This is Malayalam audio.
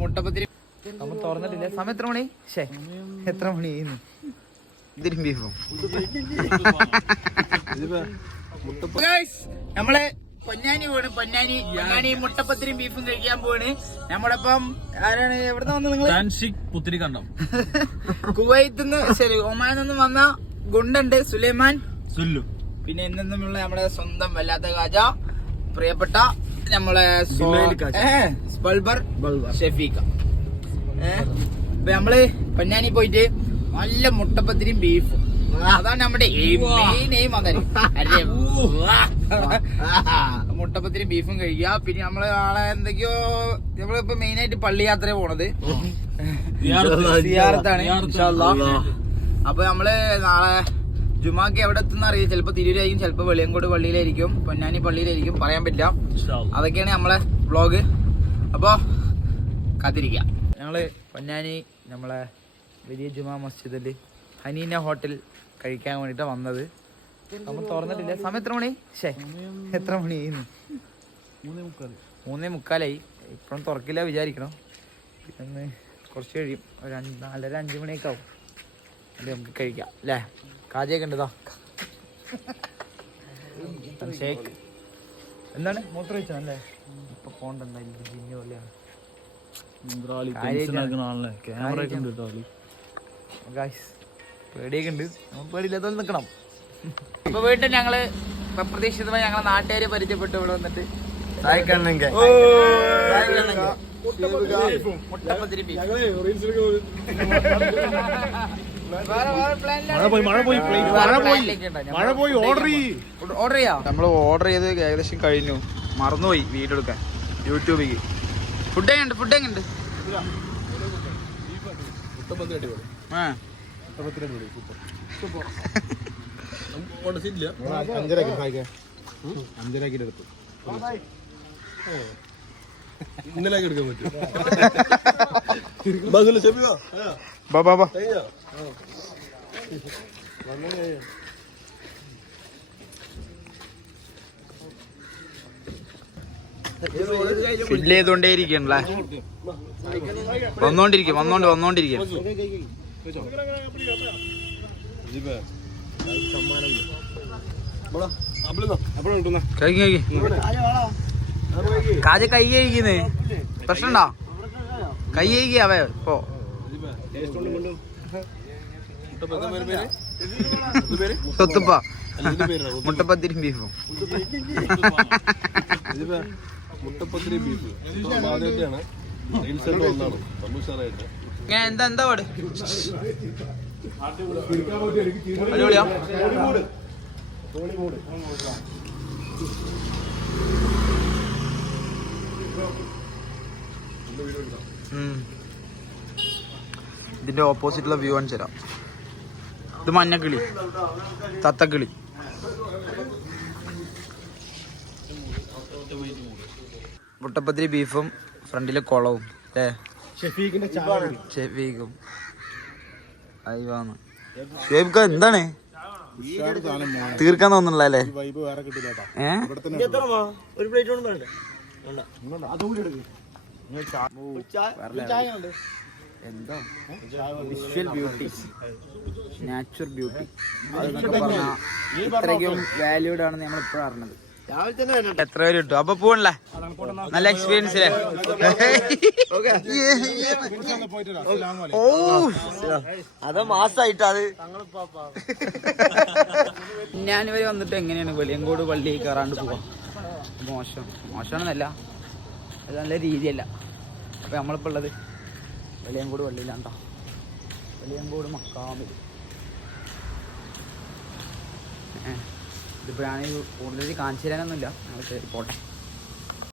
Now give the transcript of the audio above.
മുട്ടപ്പത്തിരി നമ്മൾ തുറന്നിട്ടില്ല. സമയം എത്ര മണി? എത്ര മണി ബീഫും നമ്മള് പൊന്നാനി പോണ്. പൊന്നാനി മുട്ടപ്പത്തിരിയും ബീഫും കഴിക്കാൻ പോണ്. നമ്മളിപ്പം ആരാണ്? എവിടുന്ന് വന്നത് നിങ്ങൾ? കുവൈത്തിന്ന് ശരി ഒമാനിൽ നിന്ന് വന്ന ഗുണ്ടുണ്ട് സുലൈമാൻ സുല്ലു. പിന്നെ എന്നെന്നുമുള്ള നമ്മുടെ സ്വന്തം വല്ലാത്ത കാജ പ്രിയപ്പെട്ട നമ്മളെ ബൾബർ ഷെഫീഖ. ഇപ്പൊ നമ്മള് പൊന്നാനി പോയിട്ട് നല്ല മുട്ടപ്പത്തിരിയും ബീഫും, അതാണ് നമ്മുടെ മെയിൻ എയിം. അതല്ലേ മുട്ടപ്പത്തിരിയും ബീഫും കഴിക്കുക. പിന്നെ നമ്മള് നാളെ എന്തൊക്കെയോ നമ്മളിപ്പോ മെയിൻ ആയിട്ട് പള്ളി യാത്ര പോണത് സിയാറത്താണ്. അപ്പൊ നമ്മള് നാളെ ജുമാക്ക് എവിടെ എത്തുന്ന അറിയാം. ചിലപ്പോ തിരൂരായിരിക്കും, ചിലപ്പോ വെളിയങ്കോട് പള്ളിയിലായിരിക്കും, പൊന്നാനി പള്ളിയിലായിരിക്കും, പറയാൻ പറ്റില്ല. അതൊക്കെയാണ് നമ്മളെ വ്ളോഗ്. അപ്പൊ കാത്തിരിക്കുക. ഞങ്ങള് പൊന്നാനി നമ്മളെ വലിയ ജുമാ മസ്ജിദില് ഹനീന ഹോട്ടൽ കഴിക്കാൻ വേണ്ടിട്ടാ വന്നത്. നമ്മൾ തുറന്നിട്ടില്ല. സമയം എത്ര മണി? എത്ര മണി? 3:45. ഇപ്പോഴും തുറക്കില്ല വിചാരിക്കണം. പിന്നെ കുറച്ച് കഴിയും, ഒരു 4:30-5 മണിയൊക്കെ ആവും. അത് നമുക്ക് കഴിക്കാം അല്ലേ? കാജയൊക്കെ ഉണ്ടോ? ഷേക്ക് എന്താണ്? മൂത്ര വെച്ചല്ലേ? ഇപ്പൊ പോണ്ടെന്തായാലും ജിന്നു പോലെയാണ്. പേടിയൊക്കെ ഉണ്ട്. നമ്മൾ പേടിയില്ലാത്തോളം നിക്കണം. ഇപ്പൊ വീട്ടിൽ ഞങ്ങള് അപ്രതീക്ഷിതമായി ഞങ്ങളെ നാട്ടുകാരെ പരിചയപ്പെട്ടു ഇവിടെ വന്നിട്ട്. നമ്മള് ഓർഡർ ചെയ്ത് ഏകദേശം കഴിഞ്ഞു. മറന്നുപോയി വീഡിയോ എടുക്കാൻ യൂട്യൂബിക്ക്. ഫുഡ് എങ്ങനെയുണ്ട്? ഇന്നലെ എടുക്കാൻ പറ്റും. ഫില്ല് ചെയ്തോണ്ടേയിരിക്കണല്ലേ? വന്നോണ്ടിരിക്കും. കാജ കൈ കഴിക്കുന്നേ പ്രശ്നണ്ടാ? കൈ കഴിക്കാവേ ഇപ്പൊ. സ്വത്തുപ്പ മുട്ടപ്പത്തിരി ബീഫും. മുട്ടപ്പത്തിരി ബീഫ് എന്താ പാട്? അടിപൊളിയാ. ഇതിന്റെ ഓപ്പോസിറ്റുള്ള വ്യൂ കാണിച്ചു തരാം. ഇത് മഞ്ഞക്കിളി, തത്തക്കിളി. മുട്ടപ്പത്തിരി ബീഫും ഫ്രണ്ടിലെ കുളവും അല്ലേ? ഷെഫീഖും ഷെഫീഖ് എന്താണ് തീർക്കാൻ തോന്നുന്നില്ല അല്ലേ? എന്തോ വിഷ്വൽ ബ്യൂട്ടി, നാച്ചുറൽ ബ്യൂട്ടി അതൊക്കെ പറഞ്ഞാൽ ഇത്രയ്ക്കും വാല്യൂഡ് ആണെന്ന് നമ്മൾ ഇപ്പോഴും അറിഞ്ഞത്. എത്ര പേര് കിട്ടും? അപ്പൊ പോവണല്ലേ? നല്ല എക്സ്പീരിയൻസ് അല്ലേ? അത് മാസായിട്ട് അത് ഞാനിവര് വന്നിട്ട് എങ്ങനെയാണ് വെളിയങ്കോട് പള്ളി കയറാണ്ട് പോവാ? മോശമാണെന്നല്ല, അത് നല്ല രീതിയല്ല. അപ്പൊ നമ്മളിപ്പോ ഉള്ളത് വെളിയങ്കോട് പള്ളിയിലാണ്ടോ? വെളിയങ്കോട് മക്കാമിൽ. ഇതിപ്പോഴാണെങ്കിൽ കൂടുതൽ കാണിച്ചു തരാനൊന്നുമില്ല, ഞങ്ങൾ കയറി പോട്ടെ.